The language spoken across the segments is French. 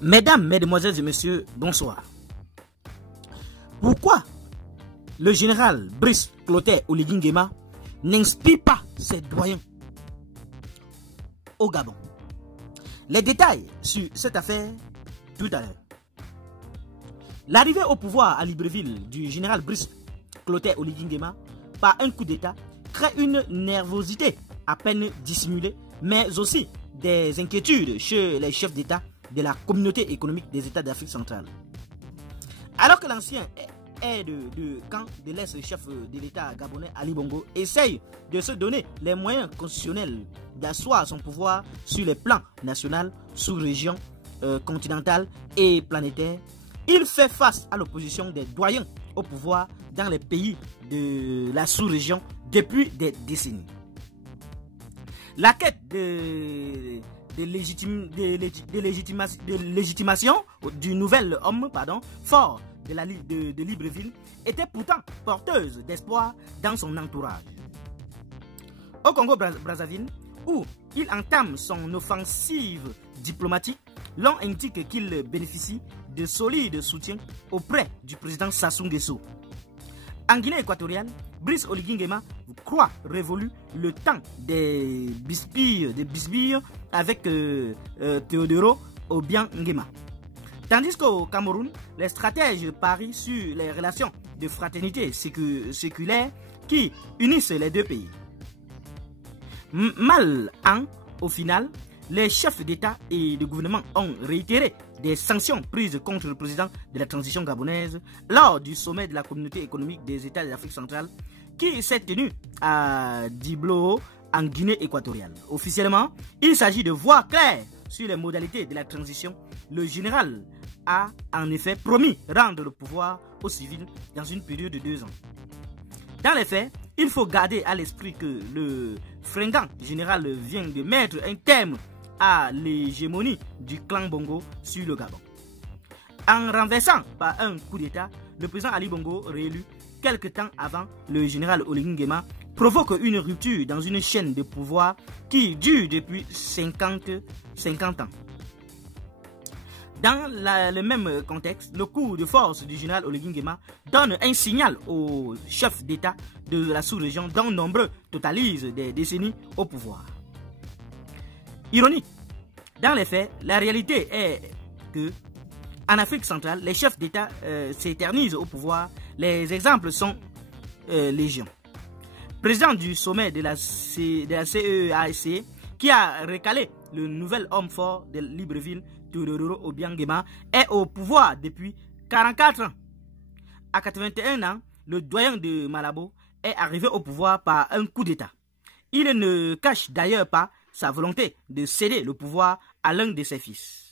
Mesdames, Mesdemoiselles et Messieurs, bonsoir. Pourquoi le général Brice Clotaire Oligui Nguema n'inspire pas ses doyens au Gabon? Les détails sur cette affaire tout à l'heure. L'arrivée au pouvoir à Libreville du général Brice Clotaire Oligui Nguema par un coup d'État crée une nervosité à peine dissimulée, mais aussi des inquiétudes chez les chefs d'État de la communauté économique des États d'Afrique centrale. Alors que l'ancien aide de camp de l'ex-chef de l'État gabonais Ali Bongo essaye de se donner les moyens constitutionnels d'asseoir son pouvoir sur les plans national, sous-région, continental et planétaire, il fait face à l'opposition des doyens au pouvoir dans les pays de la sous-région depuis des décennies. La quête de légitimation du nouvel homme fort de Libreville était pourtant porteuse d'espoir dans son entourage. Au Congo-Brazzaville, où il entame son offensive diplomatique, l'on indique qu'il bénéficie de solides soutiens auprès du président Sassou Nguesso. En Guinée équatoriale, Brice Oligui Nguema croit révolu le temps des bisbilles avec Teodoro Obiang Nguema. Tandis qu'au Cameroun, les stratèges parient sur les relations de fraternité séculaire qui unissent les deux pays. Au final, les chefs d'État et de gouvernement ont réitéré des sanctions prises contre le président de la transition gabonaise lors du sommet de la communauté économique des États de l'Afrique centrale qui s'est tenu à Diblo en Guinée équatoriale. Officiellement, il s'agit de voir clair sur les modalités de la transition. Le général a en effet promis rendre le pouvoir aux civils dans une période de 2 ans. Dans les faits, il faut garder à l'esprit que le fringant général vient de mettre un terme à l'hégémonie du clan Bongo sur le Gabon. En renversant par un coup d'État le président Ali Bongo réélu quelque temps avant le général Oligui Nguema, provoque une rupture dans une chaîne de pouvoir qui dure depuis 50 ans. Dans le même contexte, le coup de force du général Oligui Nguema donne un signal aux chefs d'État de la sous-région dont nombreux totalisent des décennies au pouvoir. Ironie, dans les faits, la réalité est que en Afrique centrale, les chefs d'État s'éternisent au pouvoir. Les exemples sont légion. Président du sommet de la CEAC, qui a recalé le nouvel homme fort de Libreville, Teodoro Obiang Nguema, est au pouvoir depuis 44 ans. À 81 ans, le doyen de Malabo est arrivé au pouvoir par un coup d'État. Il ne cache d'ailleurs pas sa volonté de céder le pouvoir à l'un de ses fils.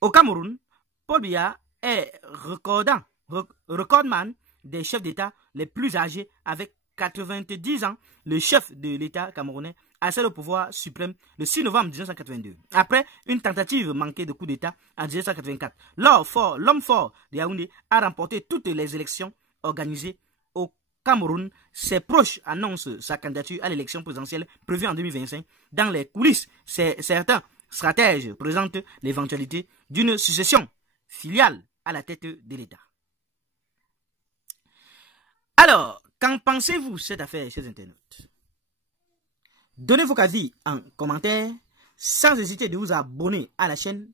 Au Cameroun, Paul Biya est recordman des chefs d'État les plus âgés avec 90 ans. Le chef de l'État camerounais accède au pouvoir suprême le 6 novembre 1982, après une tentative manquée de coup d'État en 1984. L'homme fort de Yaoundé a remporté toutes les élections organisées au Cameroun. Ses proches annoncent sa candidature à l'élection présidentielle prévue en 2025. Dans les coulisses, certains stratèges présentent l'éventualité d'une succession filiale à la tête de l'État. Alors, qu'en pensez-vous de cette affaire, chers internautes? Donnez vos avis en commentaire, sans hésiter de vous abonner à la chaîne,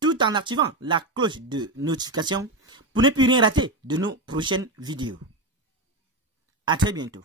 tout en activant la cloche de notification pour ne plus rien rater de nos prochaines vidéos. À très bientôt.